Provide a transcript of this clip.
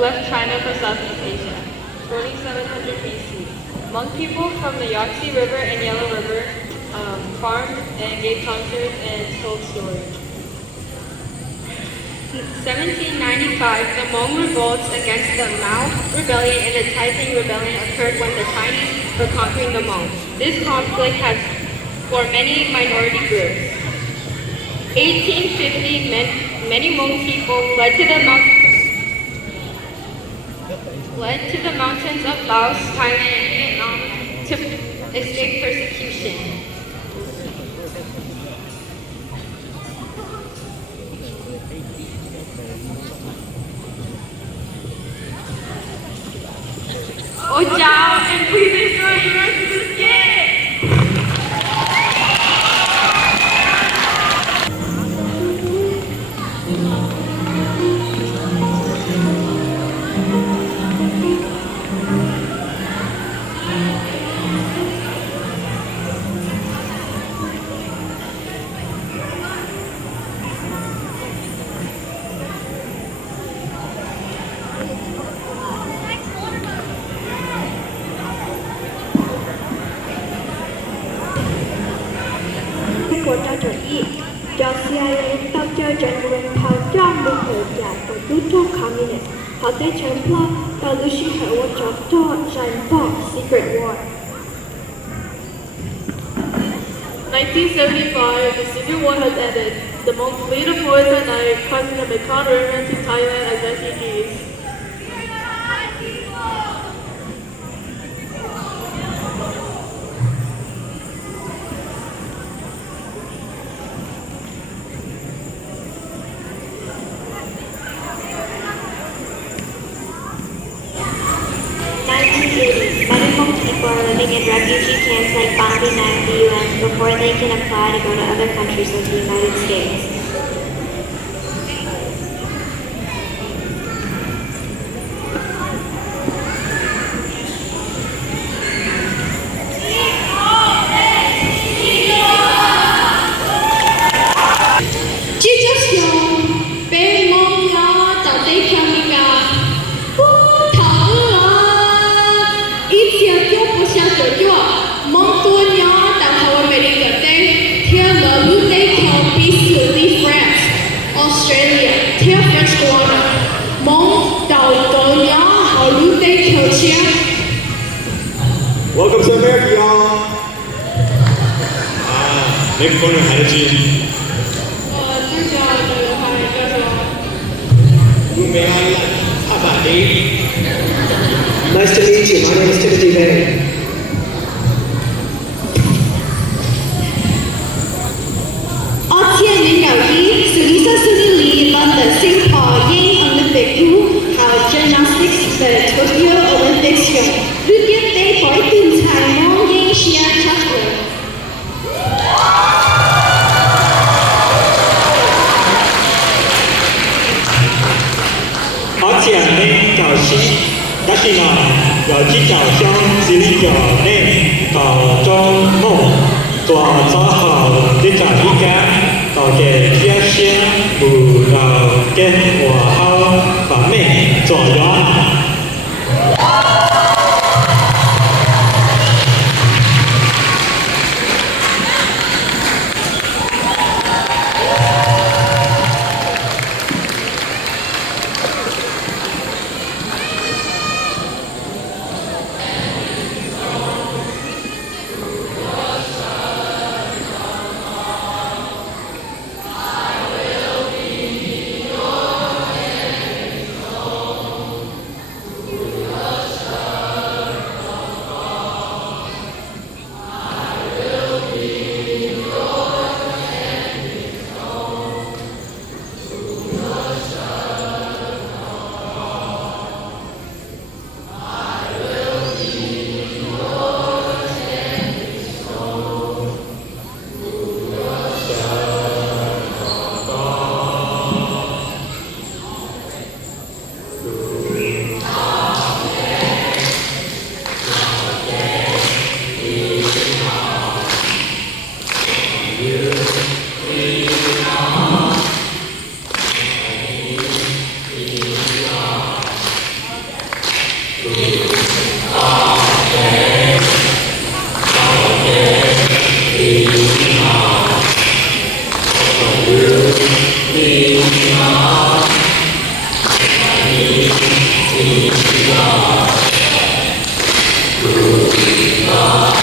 left China for Southeast Asia, 2700 BC. Hmong people from the Yangtze River and Yellow River farmed and gave concerts and told stories. 1795, the Hmong revolts against the Mao Rebellion and the Taiping Rebellion occurred when the Chinese were conquering the Hmong. This conflict has for many minority groups. 1850, many Hmong people fled to the mountains of Laos, Thailand, and Vietnam to escape persecution. Oh, ciao, and please enjoy the rest of the skit! Của trò chuẩn bị cho CIA tao chơi genuine how John được hiểu giải của Pluto Communist họ tới chơi plot tao lưu sĩ hệ của cho giant bomb Secret War. 1975, the Secret War has ended. The Hmong flee to poison knife, crossing the Mekong River to Thailand as refugees. Many Hmong people are living in refugee camps like Bambi 9 in the UN before they can apply to go to other countries like the United States. Welcome to America, y'all. 내 그거는 다르지. Nice to meet you. My name is Timothy Bay. Gymnastics về Tokyo Olympics rồi. Được tiếp tế khỏi tìm thải mong gây xia chắc rồi. Ở trường nên cầu sĩ đã xin là ở chi chào trong xử lý cho nên cầu trong mộng tòa giáo hào để trả ý cá cầu kể phía xe bù vào kênh hòa hao và mẹ trò gió. Hãy subscribe cho kênh Ghiền Mì Gõ để không bỏ lỡ